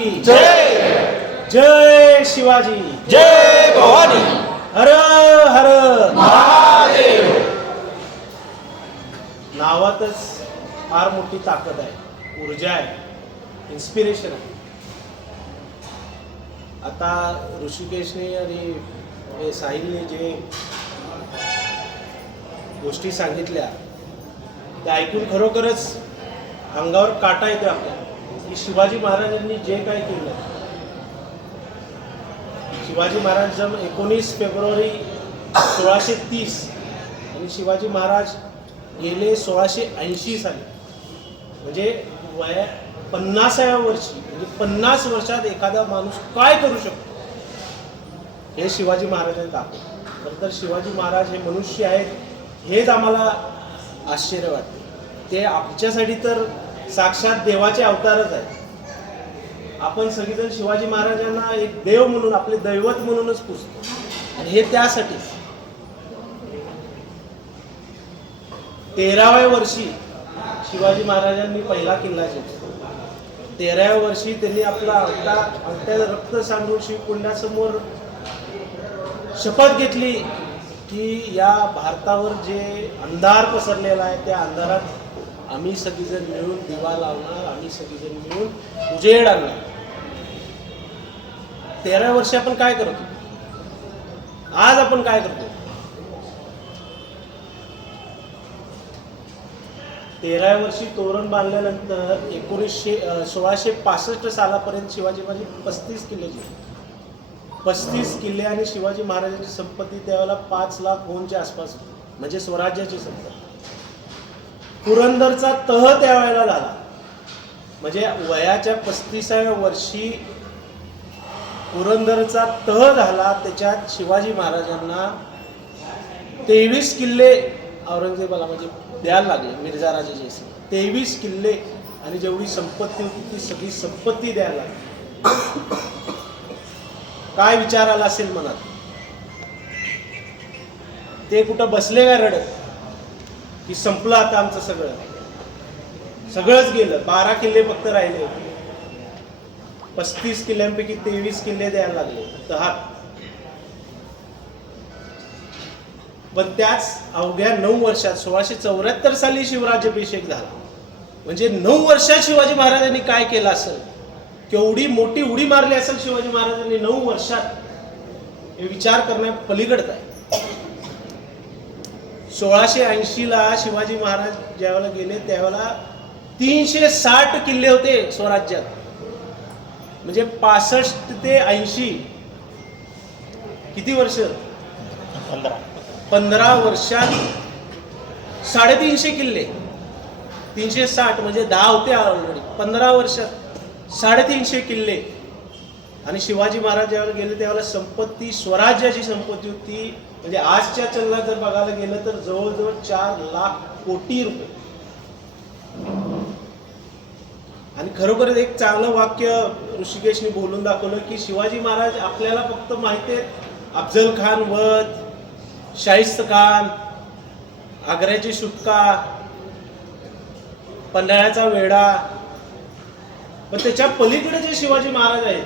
की जय जय शिवाजी जय भवानी हर हर महादेव. नावातच फार मोठी ताकद आहे, ऊर्जा आहे, इन्स्पिरेशन आहे. आता ऋषिकेशने आणि साहिलने जे गोष्टी सांगितल्या त्या ऐकून खरोखरच अंगावर काटा येतो आपल्या की शिवाजी महाराजांनी जे काय केलं. शिवाजी महाराज जन्म 19 फेब्रुवारी 1630 आणि शिवाजी महाराज गेले 1680 साली, म्हणजे वया 50व्या वर्षी, म्हणजे 50 वर्षात एखादा माणूस काय करू शकतो हे शिवाजी महाराजांनी दाखवलं. खरं तर शिवाजी महाराज हे मनुष्य आहेत हेच आम्हाला आश्चर्य वाटते. ते आमच्यासाठी तर साक्षात देवाचे अवतारच आहेत. आपण सगळेजण शिवाजी महाराजांना एक देव म्हणून, आपले दैवत म्हणूनच पुजतो आणि हे त्यासाठीच. 13व्या वर्षी शिवाजी महाराजांनी पहिला किल्ला जिंकला. 13व्या वर्षी त्यांनी आपला अंगठ्यात रक्त सांडून शिवकुंडासमोर शपथ घेतली की या भारतावर जे अंधार पसरलेला आहे त्या अंधारात आम्ही सगळीजण मिळून दिवा लावणार, आम्ही सगळीजण मिळून उजेड आणणार. 13व्या वर्षी आपण काय करतो, आज आपण काय करतो? 13व्या वर्षी तोरण बांधल्यानंतर 1665 सालापर्यंत शिवाजी महाराज 35 किल्ले जिंकले. 35 किल्ले आणि शिवाजी महाराजांची संपत्ती त्यावेळेला 5 लाख होऊनच्या आसपास होती, म्हणजे स्वराज्याची संपत्ती. पुरंदरचा तह त्यावेळेला झाला, म्हणजे वयाच्या 35व्या वर्षी पुरंदरचा तह झाला. त्याच्यात शिवाजी महाराजांना 23 किल्ले औरंगजेबाला म्हणजे द्यायला लागले. मिर्झा राजे जयसिंग 23 किल्ले आणि जेवढी संपत्ती होती ती सगळी संपत्ती द्यायला लागली. काय विचार आला असेल मनात? ते कुठं बसले काय रडत की संपलं आता आमचं सगळंच गेलं. 12 किल्ले फक्त राहिले. 35 किल्ल्यांपैकी 23 किल्ले द्यायला लागले तहात. पण त्याच अवघ्या 9 वर्षात 1674 साली शिवराज्याभिषेक झाला. म्हणजे 9 वर्षात शिवाजी महाराजांनी काय केलं असेल, केवढी मोठी उडी मारली असेल शिवाजी महाराजांनी 9 वर्षात, हे विचार करण्या पलीकडत आहे. 1680 ला शिवाजी महाराज ज्यावेळेला गेले त्यावेळेला 360 किल्ले होते स्वराज्यात. म्हणजे 65 ते 80 किती वर्ष? 15 वर्षात 350 किल्ले. 360 म्हणजे 10 होते ऑलरेडी. 15 वर्षात 350 किल्ले. आणि शिवाजी महाराज ज्यावेळेला गेले त्यावेळेला संपत्ती स्वराज्याची संपत्ती होती, म्हणजे आजच्या चलनात जर बघायला गेलं तर जवळजवळ 4 लाख कोटी रुपये. आणि खरोखरच एक चांगलं वाक्य ऋषिकेशने बोलून दाखवलं की शिवाजी महाराज आपल्याला फक्त माहिती आहेत अफजल खान वध, शाहिस्त खान, आग्र्याची सुटका, पन्हाळ्याचा वेढा, पण त्याच्या पलीकडे जे शिवाजी महाराज आहेत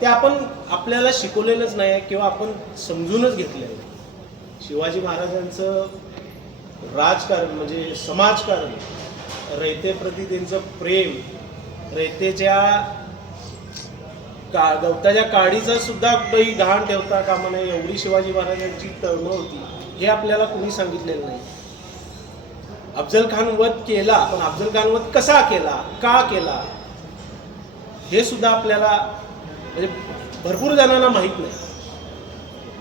ते आपण आपल्याला शिकवलेलंच नाही किंवा आपण समजूनच घेतलेलं नाही. शिवाजी महाराजांचं राजकारण म्हणजे समाजकारण, रयतेप्रती त्यांचं प्रेम, रयतेच्या गवताच्या काडीचा सुद्धा काही घाण ठेवता कामा नये एवढी शिवाजी महाराजांची तळमळ होती. हे आपल्याला कुणी सांगितलेलं नाही. अफजल खान वध केला, पण अफजल खान वध कसा केला, का केला, हे सुद्धा आपल्याला म्हणजे भरपूर जणांना माहीत नाही.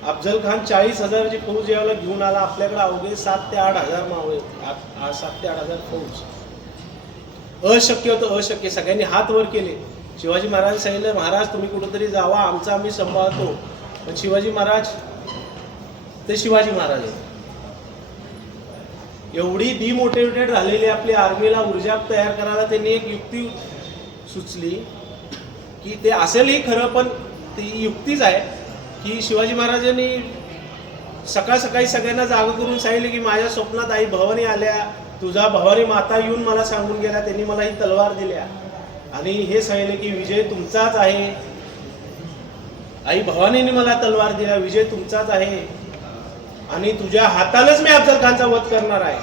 अफजल खान 40,000ची फौज यावेळेला घेऊन आला. आपल्याकडे अवघे 7 ते 8 हजार मावळे, 7 ते 8 हजार फौज. अशक्य होतं, अशक्य. सगळ्यांनी हात वर केले. शिवाजी महाराज सांगितलं, महाराज तुम्ही कुठंतरी जावा, आमचा आम्ही सांभाळतो. पण शिवाजी महाराज ते शिवाजी महाराज आहेत. एवढी डिमोटिवेटेड झालेली आपली आर्मीला ऊर्जा तयार करायला त्यांनी एक युक्ती सुचली की ते असेलही खरं, पण ती युक्तीच आहे की शिवाजी महाराजांनी सकाळ सकाळी सगळ्यांना जागा करून सांगितले की माझ्या स्वप्नात आई भवानी आल्या, तुझा भवानी माता येऊन मला सांगून गेला, त्यांनी मला ही तलवार दिल्या आणि हे सांगितले की विजय तुमचाच आहे. आई भवानीने मला तलवार दिला, विजय तुमचाच आहे आणि तुझ्या हातानेच मी अफजल खानचा वध करणार आहे.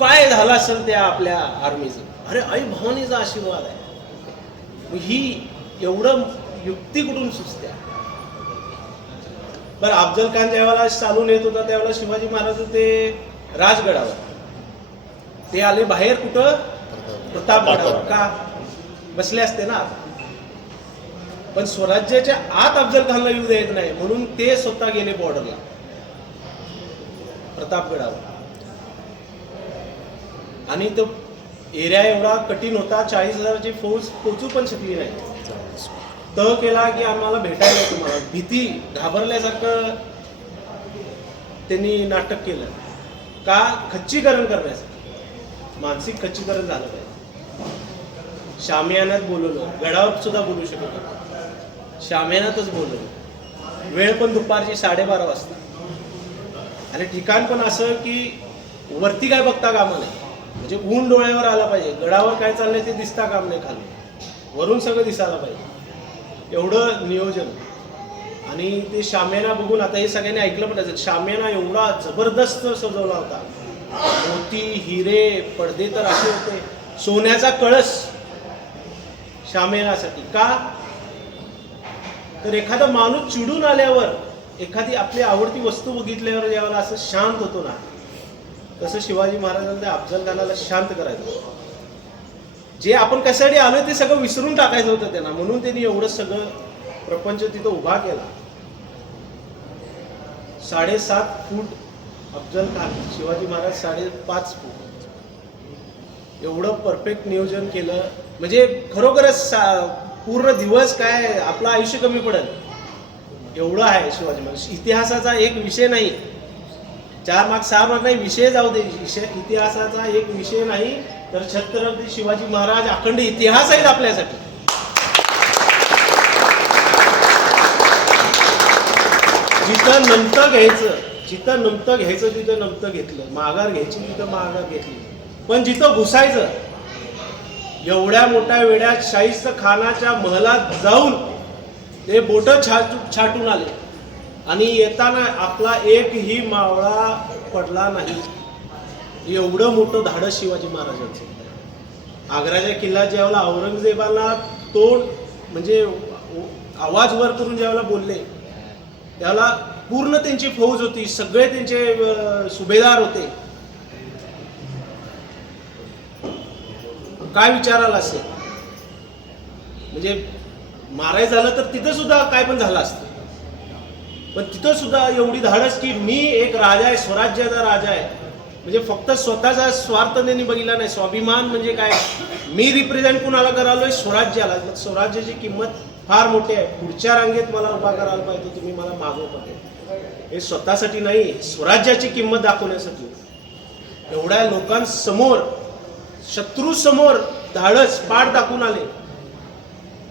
काय झालं असेल त्या आपल्या आर्मीचं? अरे आई भवानीचा आशीर्वाद आहे. ही एवढं युक्ती कुठून सुचत्या? बरं, अफजल खान ज्यावेळेला चालून येत होता त्यावेळेला शिवाजी महाराज ते राजगडावर ते आले बाहेर. कुठं? प्रतापगडावर. का? बसले असते ना. पण स्वराज्याच्या आत अफजल खानला येऊ द्यायच नाही म्हणून ते स्वतः गेले बॉर्डरला, प्रतापगडावर. आणि तो एरिया एवढा कठीण होता, 40,000ची फौज पोचू पण शकली नाही. तह केला की आम्हाला भेटायला तुम्हाला. भीती, घाबरल्यासारखं त्यांनी नाटक केलं. का? खच्चीकरण करण्यासाठी, मानसिक खच्चीकरण झालं पाहिजे. शामियानात बोलवलं, गडावर सुद्धा बोलू शकत नाही, शामियानातच बोलवलं. वेळ पण दुपारची 12:30 वाजता आणि ठिकाण पण असं की वरती काय बघता कामा नाही, म्हणजे ऊन डोळ्यावर आला पाहिजे. गडावर काय चाललंय ते दिसता काम नाही, खाली वरून सगळं दिसायला पाहिजे, एवढं नियोजन. आणि ते शामियाना बघून आता हे सगळ्यांनी ऐकलं पण, शामियाना एवढा जबरदस्त सजवला होता. मोती, हिरे, पडदे तर असे होते. सोन्याचा कळस शामियानासाठी. का? तर एखादा माणूस चिडून आल्यावर, एखादी आपली आवडती वस्तू बघितल्यावर ज्यावेळेला असं शांत होतो ना, तसं शिवाजी महाराजांना त्या अफजल खानाला शांत करायचं. जे आपण कशासाठी आलोय ते सगळं विसरून टाकायचं होतं त्यांना, म्हणून त्यांनी एवढं सगळं प्रपंच तिथं उभा केला. 7.5 फूट अफजल खान, शिवाजी महाराज 5.5 फूट. एवढं परफेक्ट नियोजन केलं म्हणजे खरोखरच पूर्ण दिवस काय आपलं आयुष्य कमी पडेल एवढं आहे शिवाजी महाराज. इतिहासाचा एक विषय नाही, 4 मार्क 6 मार्क नाही, विषय जाऊ दे. इतिहासाचा एक विषय नाही तर छत्रपती शिवाजी महाराज अखंड इतिहास आहेत आपल्यासाठी. जिथं नमतं घ्यायचं, जिथं नमतं घ्यायचं तिथं नमतं घेतलं, माघार घ्यायची तिथं माघार घेतली. पण जिथं घुसायचं, एवढ्या मोठ्या वेड्यात शाहिस्त खानाच्या महलात जाऊन ते बोटं छाटून आले आणि येताना आपला एकही मावळा पडला नाही. एवढं मोठं धाडस शिवाजी महाराजांचं. आग्राच्या किल्ला ज्यावेळेला औरंगजेबाला तोंड म्हणजे आवाज वर करून ज्यावेळेला बोलले त्याला पूर्ण त्यांची फौज होती, सगळे त्यांचे सुभेदार होते. काय विचारायला असेल, म्हणजे मारायचं झालं तर तिथं सुद्धा काय पण झालं असतं, पण तिथं सुद्धा एवढी धाडस की मी एक राजा आहे, स्वराज्याचा राजा आहे. म्हणजे फक्त स्वतःचा स्वार्थ त्यांनी बघितला नाही, स्वाभिमान म्हणजे काय, मी रिप्रेझेंट कुणाला करालोय, स्वराज्याला. स्वराज्याची किंमत फार मोठी आहे. पुढच्या रांगेत मला उभा करायला पाहिजे, तुम्ही मला मागव पाहिजे. हे स्वतःसाठी नाही, स्वराज्याची किंमत दाखवण्यासाठी. एवढ्या लोकांसमोर, शत्रूसमोर धाडस पाठ दाखवून आले.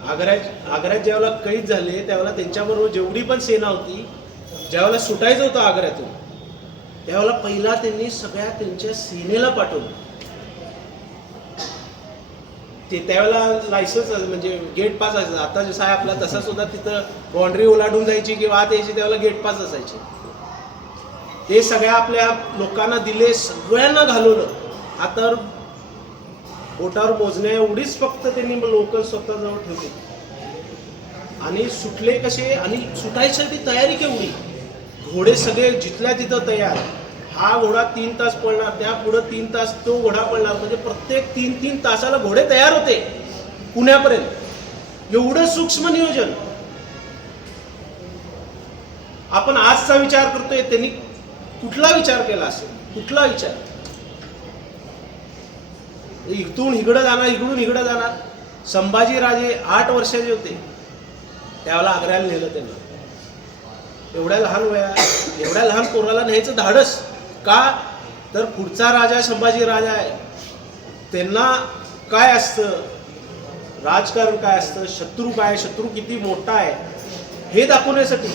आग्र्यात ज्यावेळेला कैद झाले त्यावेळेला त्यांच्याबरोबर जेवढी पण सेना होती, ज्यावेळेला सुटायचं होतं आग्र्यातून, त्यावेळेला पहिला त्यांनी सगळ्या त्यांच्या सेनेला पाठवलं. ते त्यावेळेला लायसन्स म्हणजे गेट पास असायचं. आता जसं आहे आपला तसा सुद्धा तिथं बाउंड्री ओलांडून जायची किंवा आत यायची, त्यावेळेला गेट पास असायचे. ते सगळ्या आपल्या लोकांना दिले, सगळ्यांना घालवलं. आता बोटावर मोजण्या एवढीच फक्त त्यांनी लोक स्वतःजवळ ठेवली. आणि सुटले कसे, आणि सुटायसाठी तयारी केवढी, घोडे सगळे जिथल्या तिथं तयार. हा घोडा 3 तास पळणार, त्या पुढे 3 तास तो घोडा पळणार, म्हणजे प्रत्येक 3-3 तासाला घोडे तयार होते पुण्यापर्यंत. एवढं सूक्ष्म नियोजन. आपण आजचा विचार करतोय, त्यांनी कुठला विचार केला असेल, कुठला विचार. इथून इकडं जाणार, इकडून इकडं जाणार. संभाजीराजे 8 वर्षाचे होते त्यावेळेला आग्र्याला नेलं त्यांना. एवढ्या लहान वयात एवढ्या लहान पोराला न्यायचं धाडस का? तर पुढचा राजा संभाजी राजा आहे, त्यांना काय असतं, राजकारण काय असतं, शत्रू काय, शत्रू किती मोठा आहे हे दाखवण्यासाठी.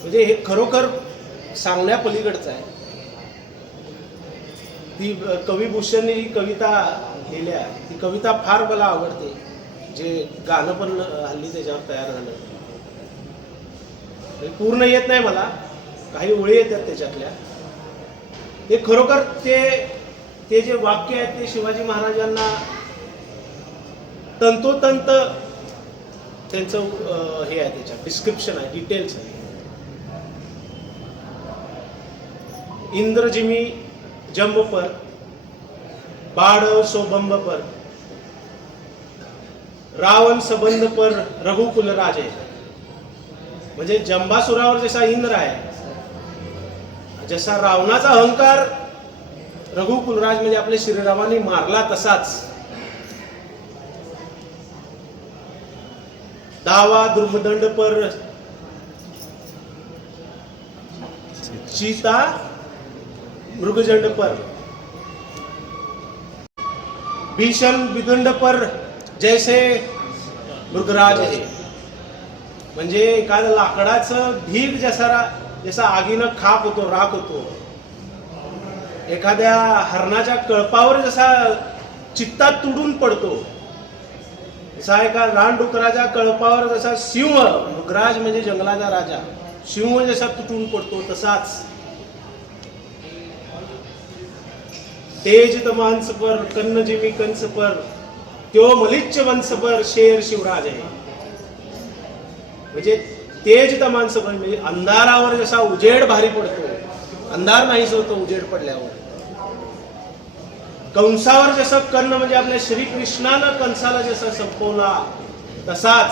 म्हणजे हे खरोखर सांगण्या पलीकडचं आहे. ती कविभूषणने जी कविता लिहिल्या ती कविता फार मला आवडते. जे गाणं पण हल्ली त्याच्यावर तयार झालं. पूर्ण येत नाही मला, काही ओळी येतात त्याच्यातल्या. ते खरोखर ते जे वाक्य आहेत ते शिवाजी महाराजांना तंतोतंत त्यांचं हे आहे, त्याच्यात डिस्क्रिप्शन आहे, डिटेल्स आहे. इंद्र जिमी जंब पर बाढ़ सो बंब पर रावण सबंध पर रघुकुल राजे. म्हणजे जंबासुरावर जसा इंद्र आहे, जसा रावणाचा अहंकार रघुकुलराज म्हणजे आपले श्रीरामांनी मारला तसाच दावा द्रुमदंड पर सीता मृगजंड पर भीषण विदंड पर जैसे मृगराज आहे. म्हणजे एखाद्या लाकडाचं ढीग जसा आगीनं खाक होतो, राख होतो, एखाद्या हरणाच्या कळपावर जसा चित्तात तुडून पडतो, जसा एका रानडुकराच्या कळपावर जसा सिंह, मृगराज म्हणजे जंगलाचा राजा, सिंह जसा तुटून पडतो तसाच तेज तमांस पर कन्न जिमी कंस पर त्यो मलिच्छ वंश पर शेर शिवराज आहे. म्हणजे तेज तमांस पर म्हणजे अंधारावर जसा उजेड भारी पडतो, अंधार नाहीच होतो उजेड पडल्यावर. कंसावर जसं कर्ण म्हणजे आपल्या श्रीकृष्णानं कंसाला जसा संपवला तसाच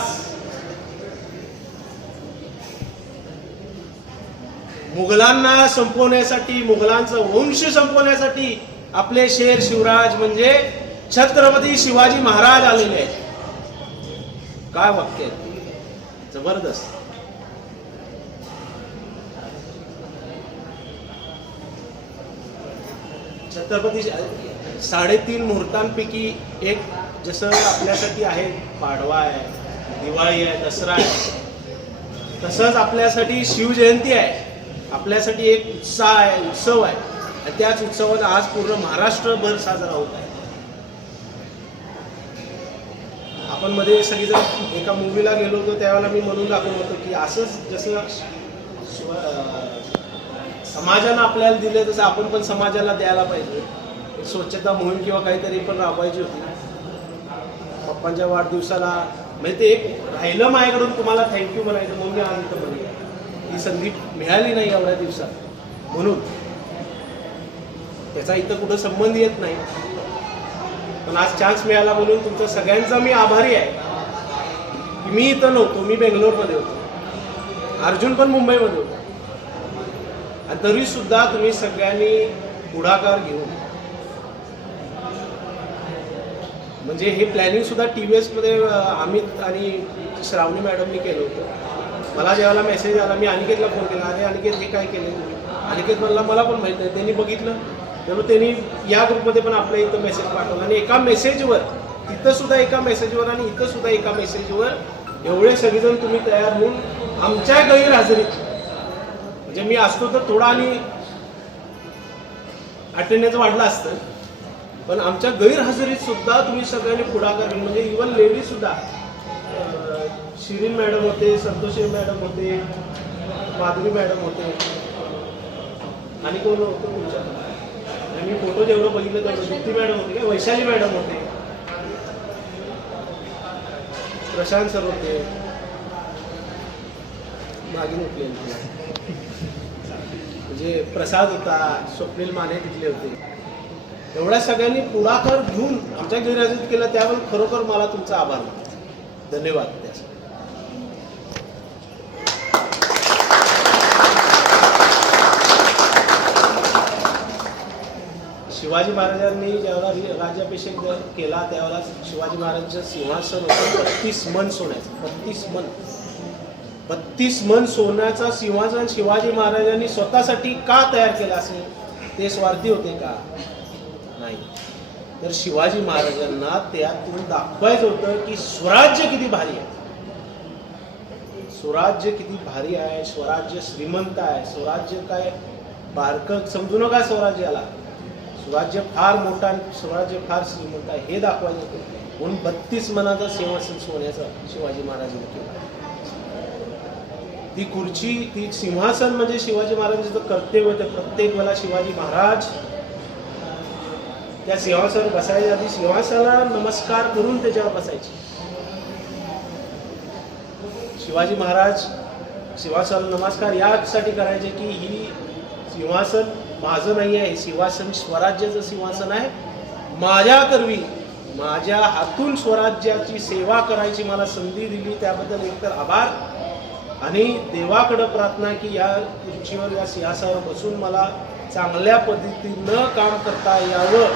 मुघलांना संपवण्यासाठी, मुघलांचं वंश संपवण्यासाठी आपले शेर शिवराज म्हणजे छत्रपती शिवाजी महाराज आलेले आहेत. काय वाक्य जबरदस्त. छत्रपती 3.5 मुहूर्तांपैकी एक जसं आपल्यासाठी आहे पाडवा आहे, दिवाळी आहे, दसरा आहे, तसंच आपल्यासाठी शिवजयंती आहे. आपल्यासाठी एक उत्साह आहे, उत्सव आहे. आणि त्याच उत्सवात आज पूर्ण महाराष्ट्रभर साजरा होत आहे. आपण मध्ये सगळीजण एका मूवीला गेलो होतो, त्यावेळेला मी म्हणून दाखवलं होतं की असंच जसं समाजानं आपल्याला दिलं तसं आपण पण समाजाला द्यायला पाहिजे. स्वच्छता मोहीम किंवा काहीतरी पण राबवायची होती. पप्पांच्या वाढदिवसाला म्हणजे ते एक राहिलं माझ्याकडून तुम्हाला थँक्यू म्हणायचं, म्हणून मी आज इथं म्हणूया. ही संधी मिळाली नाही एवढ्या दिवसात, म्हणून त्याचा इथं कुठं संबंध येत नाही. पण आज चान्स मिळाला म्हणून तुमचं सगळ्यांचा मी आभारी आहे. मी इथं नव्हतो, मी बेंगलोरमध्ये होतो, अर्जुन पण मुंबईमध्ये होतो, आणि तरी सुद्धा तुम्ही सगळ्यांनी पुढाकार घेऊन म्हणजे हे प्लॅनिंग सुद्धा TVS मध्ये अमित आणि श्रावणी मॅडमनी केलं होतं. मला ज्यावेळेला मेसेज आला, मी अनिकेतला फोन केला, अरे अनिकेत हे काय केलं तुम्ही? अनिकेत म्हणला मला पण माहित नाही. त्यांनी बघितलं, त्यामुळे त्यांनी या ग्रुपमध्ये पण आपल्या इथं मेसेज पाठवला, आणि एका मेसेजवर तिथं सुद्धा एका मेसेजवर आणि इथं सुद्धा एका मेसेजवर एवढे सगळेजण तुम्ही तयार होऊन आमच्या गैरहजेरीत, म्हणजे मी असतो तर थोडा आणि अटेंडन्स वाढला असतं, पण आमच्या गैरहजेरीत सुद्धा तुम्ही सगळ्यांनी पुढाकार घेऊन, म्हणजे इव्हन लेडीज सुद्धा, शिरीन मॅडम होते, संतोषी मॅडम होते, माधुरी मॅडम होते, आणि कोण होतं तुमच्या, मी फोटो जेवढं बघितलं तेवढं, दीप्ती मॅडम होते काय, वैशाली मॅडम होते, प्रशांत सर होते, मागे उठले, म्हणजे प्रसाद होता, स्वप्नील माने तिथले होते. एवढ्या सगळ्यांनी पुढाकार घेऊन आमच्या गैरहजेरीत केलं, त्यावर खरोखर मला तुमचा आभार मानतो. धन्यवाद. त्यासाठी शिवाजी महाराजांनी ज्यावेळेला राज्याभिषेक केला त्यावेळेला शिवाजी महाराजांचं सिंहासन होतं 32 मन सोन्याचं. 32 मन सोन्याचं सिंहासन शिवाजी महाराजांनी स्वतःसाठी का तयार केलं असेल? ते स्वार्थी होते का? नाही. तर शिवाजी महाराजांना त्यातून दाखवायचं होतं की स्वराज्य किती भारी आहे, स्वराज्य किती भारी आहे, स्वराज्य श्रीमंत आहे. स्वराज्य काय बारकं समजू नका स्वराज्याला. स्वराज्य फार मोठा आणि स्वराज्य फार श्रीमंत आहे हे दाखवायचं म्हणून 32 मनाचा सिंहासन सोन्याचा शिवाजी महाराजांनी केला. ती खुर्ची, ती सिंहासन म्हणजे शिवाजी महाराजांचं कर्तव्य होतं. प्रत्येक वेळेला शिवाजी महाराज त्या सिंहासनावर बसायच्या आधी सिंहासनाला नमस्कार करून त्याच्यावर बसायचे. शिवाजी महाराज सिंहासनाला नमस्कार यासाठी करायचे की ही सिंहासन माझं नाही आहे, हे सिंहासन स्वराज्याचं सिंहासन आहे. माझ्याकरवी माझ्या हातून स्वराज्याची सेवा करायची मला संधी दिली त्याबद्दल एकतर आभार आणि देवाकडे प्रार्थना की या खुर्चीवर या सिंहासनावर बसून मला चांगल्या पद्धतीनं काम करता यावं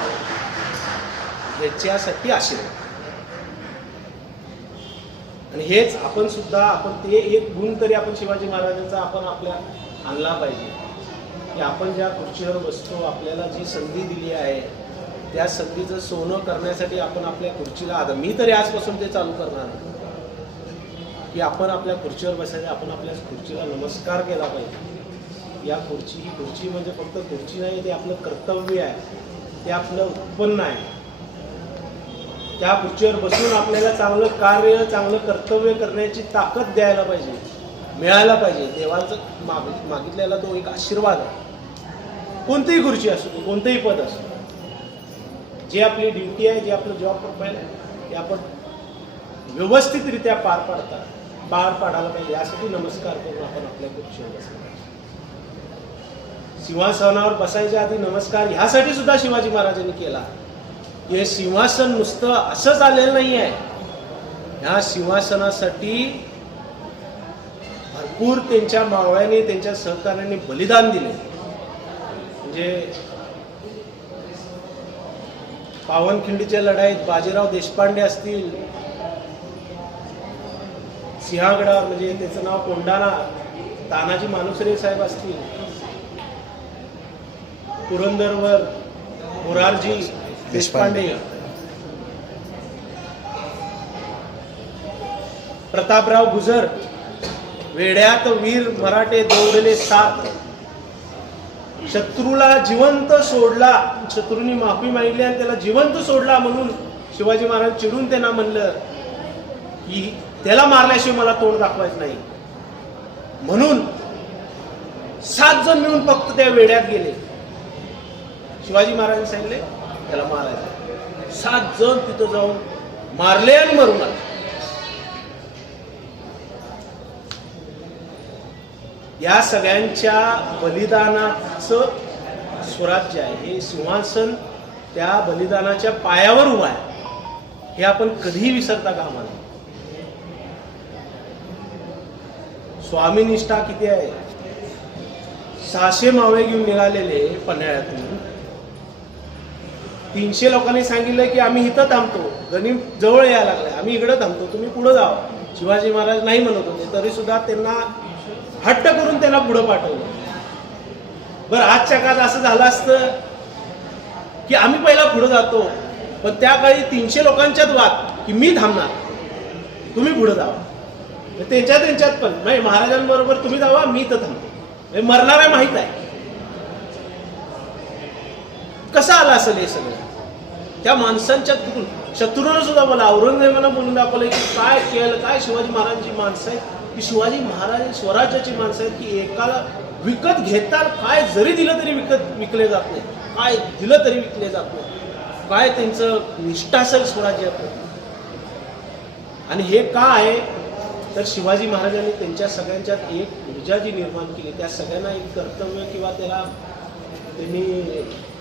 याच्यासाठी आशीर्वाद. आणि हेच आपण सुद्धा आपण ते एक गुण तरी आपण शिवाजी महाराजांचा आपण आपल्या आणला पाहिजे की आपण ज्या खुर्चीवर बसतो आपल्याला जी संधी दिली आहे त्या संधीचं सोनं करण्यासाठी आपण आपल्या खुर्चीला आता मी तरी आजपासून ते चालू करणार की आपण आपल्या खुर्चीवर बसायचं, आपण आपल्या खुर्चीला नमस्कार केला पाहिजे. या खुर्ची ही खुर्ची म्हणजे फक्त खुर्ची नाही, ते आपलं कर्तव्य आहे, ते आपलं उत्पन्न आहे. त्या खुर्चीवर बसून आपल्याला चांगलं कार्य चांगलं कर्तव्य करण्याची ताकद द्यायला पाहिजे, मिळायला पाहिजे. देवाचं मागितलेला तो एक आशीर्वाद आहे. कोणतीही खुर्ची असो, कोणतंही पद असो, जे आपली ड्युटी आहे, जे आपलं जॉब प्रोफाईल आहे ते आपण व्यवस्थितरित्या पार पाडायला पाहिजे. यासाठी नमस्कार करून आपण आपल्या खुर्चीवर बसलो. सिंहासनावर बसायच्या आधी नमस्कार ह्यासाठी सुद्धा शिवाजी महाराजांनी केला. हे सिंहासन नुसतं असंच आलेलं नाही आहे. ह्या सिंहासनासाठी भरपूर त्यांच्या मावळ्याने त्यांच्या सहकार्याने बलिदान दिले. म्हणजे पावनखिंडीच्या लढाईत बाजीराव देशपांडे असतील, सिंहगडावर म्हणजे त्याचं नाव कोंढाणा तानाजी मालुसरे साहेब असतील, पुरंदरवर मोरारजी देशपांडे, प्रतापराव गुजर, वेड्यात वीर मराठे दौडले साथ, शत्रूला जिवंत सोडला, शत्रूंनी माफी मागितली आणि त्याला जिवंत सोडला म्हणून शिवाजी महाराज चिडून त्यांना म्हणलं की त्याला मारल्याशिवाय मला तोंड दाखवायचं नाही. म्हणून 7 जण मिळून फक्त त्या वेड्यात गेले. शिवाजी महाराजांनी सांगितले त्याला मारायचं. 7 जण तिथं जाऊन मारले आणि मरून आले. या सगळ्यांच्या बलिदानाचं स्वराज्य आहे. हे सिंहासन त्या बलिदानाच्या पायावर उभा आहे. हे आपण कधीही विसरता कामा नये. स्वामीनिष्ठा किती आहे. 600 मावळे घेऊन निघालेले पन्हाळ्यातून. 300 लोकांनी सांगितलं की आम्ही इथं थांबतो, गणिम जवळ यायला लागलाय, आम्ही इकडं थांबतो, तुम्ही पुढे जावा. शिवाजी महाराज नाही म्हणत होते, तरी सुद्धा त्यांना हट्ट करून त्यांना पुढे पाठवलं. बरं, आजच्या काळात असं झालं असतं की आम्ही पहिला पुढे जातो, पण त्या काळी 300 लोकांच्यात वाद की मी थांबणार, तुम्ही पुढे जावा. त्यांच्यात पण नाही, महाराजांबरोबर तुम्ही जावा, मी तर थांबतो. मरणार आहे माहित आहे. कसं आलं असेल हे सगळं त्या माणसांच्या कुठून. शत्रूनं सुद्धा मला औरंगजेबानं बोलून दाखवलं की काय केलं, काय शिवाजी महाराजांची माणसं आहेत की शिवाजी महाराज स्वराज्याची माणसं आहेत की एकाला विकत घेतात, काय जरी दिलं तरी विकले जात नाही, काय दिलं तरी विकले जात नाही. काय त्यांचं निष्ठा असेल स्वराज्यात. आणि हे का आहे तर शिवाजी महाराजांनी त्यांच्या सगळ्यांच्यात एक ऊर्जा जी निर्माण केली, त्या सगळ्यांना एक कर्तव्य किंवा त्याला त्यांनी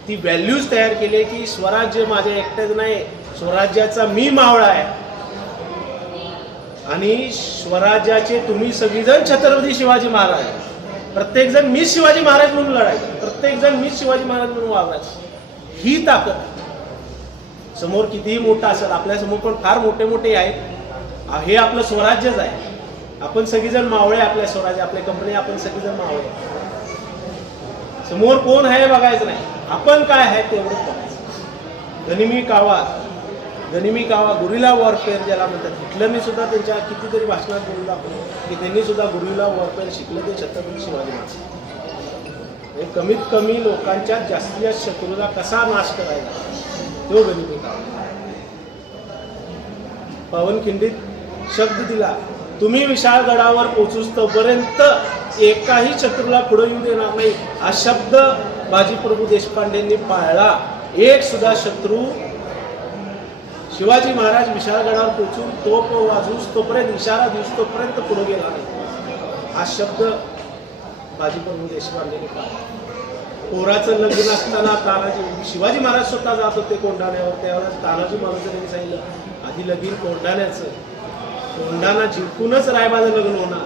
ती व्हॅल्यूज तयार केली की स्वराज्य माझ्या एकट्याच नाही, स्वराज्याचा मी मावळा आहे आणि स्वराज्याचे तुम्ही सगळीजण छत्रपती शिवाजी महाराज. प्रत्येक जण मीच शिवाजी महाराज म्हणून लढायचं, प्रत्येक जण मीच शिवाजी महाराज म्हणून वागायचं. ही ताकद समोर कितीही मोठा असेल, आपल्यासमोर पण फार मोठे मोठे आहेत. हे आपलं स्वराज्यच आहे. आपण सगळीजण मावळे, आपल्या स्वराज्य, आपल्या कंपनी, आपण सगळीजण मावळे. समोर कोण आहे बघायचं नाही, आपण काय आहे तेवढंच बघायचं. गनिमी कावा गुरिला वॉरफेअर ज्याला म्हणतात. हिटलरने सुद्धा त्यांच्या कितीतरी भाषणात बोललं आपण की त्यांनी सुद्धा गुरिला वॉरफेअर शिकलं ते छत्रपती शिवाजी महाराज. हे कमीत कमी लोकांच्या जास्तीत जास्त शत्रूला कसा नाश करायचा तो गणित होता. पावनखिंडीत शब्द दिला, तुम्ही विशाळगडावर पोहोचूस तोपर्यंत एकाही शत्रूला पुढे येऊ देणार नाही. हा शब्द बाजीप्रभू देशपांडेंनी पाळला. एक सुद्धा शत्रू शिवाजी महाराज विशाळगडावर पोहोचून तोप वाजूस तोपर्यंत, इशारा दिवस तोपर्यंत पुढे गेला नाही. हा शब्द बाजीप्रभू देशपांडेंनी पाळला. पोराचं लग्न असताना तानाजी, शिवाजी महाराज स्वतः जात होते कोंढाण्यावर. त्यावेळेस तानाजी महाराजांनी सांगितलं आधी लगीन कोंढाण्याचं, कोंढाणा जिंकूनच रायबाचं लग्न होणार.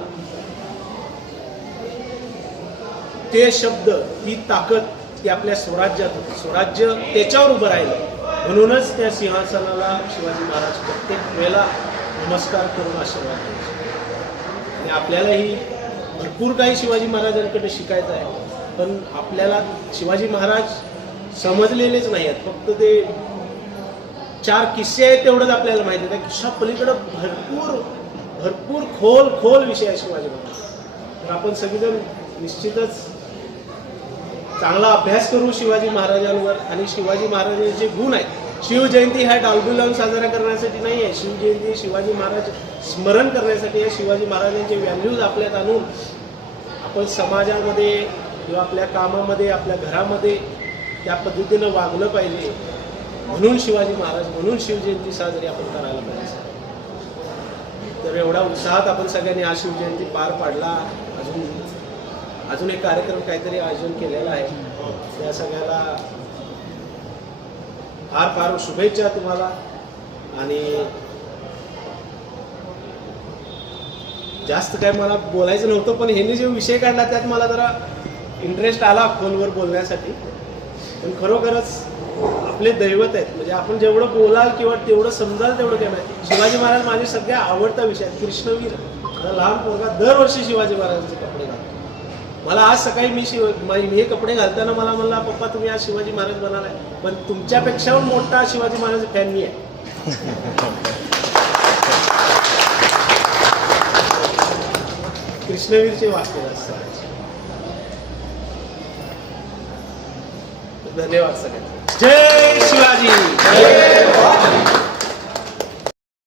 ते शब्द, ती ताकद ती आपल्या स्वराज्यात होती. स्वराज्य त्याच्यावर उभं राहिलं. म्हणूनच त्या सिंहासनाला शिवाजी महाराज प्रत्येक वेळेला नमस्कार करून आशीर्वाद द्यायचे. आणि आपल्यालाही भरपूर काही शिवाजी महाराजांकडे शिकायचं आहे. पण आपल्याला शिवाजी महाराज समजलेलेच नाही आहेत. फक्त ते 4 किस्से आहेत तेवढंच आपल्याला माहिती आहे. त्या किस्सा पलीकडं भरपूर खोल विषय आहे शिवाजी महाराज. तर आपण सगळेजण निश्चितच चांगला अभ्यास करू शिवाजी महाराजांवर. आणि शिवाजी महाराजांचे जे गुण आहेत, शिवजयंती ह्या डालबी लावून साजरा करण्यासाठी नाही आहे. शिवजयंती शिवाजी महाराज स्मरण करण्यासाठी आहे. शिवाजी महाराजांचे व्हॅल्यूज आपल्यात आणून आपण समाजामध्ये किंवा आपल्या कामामध्ये, आपल्या घरामध्ये त्या पद्धतीनं वागलं पाहिजे. म्हणून शिवाजी महाराज, म्हणून शिवजयंती साजरी आपण करायला पाहिजे. तर एवढा उत्साहात आपण सगळ्यांनी हा शिवजयंती पार पाडला. अजून एक कार्यक्रम काहीतरी आयोजन केलेला आहे. त्या सगळ्याला फार शुभेच्छा तुम्हाला. आणि जास्त काय मला बोलायचं नव्हतं, पण ह्यांनी जो विषय काढला त्यात मला जरा इंटरेस्ट आला फोनवर बोलण्यासाठी. पण खरोखरच आपले दैवत आहेत. म्हणजे आपण जेवढं बोलाल किंवा तेवढं समजाल तेवढं काय नाही. शिवाजी महाराज माझे सगळ्या आवडता विषय आहेत. कृष्णवीर, लहान पोरगा दरवर्षी शिवाजी महाराजांचे कपडे घालतो. मला आज सकाळी मी हे कपडे घालताना मला म्हणला, पप्पा तुम्ही आज शिवाजी महाराज बनालाय. पण तुमच्यापेक्षा मोठा शिवाजी महाराज फॅन मी आहे. कृष्णवीरचे वाक्य असतात. धन्यवाद सगळ्यांना. जय शिवाजी.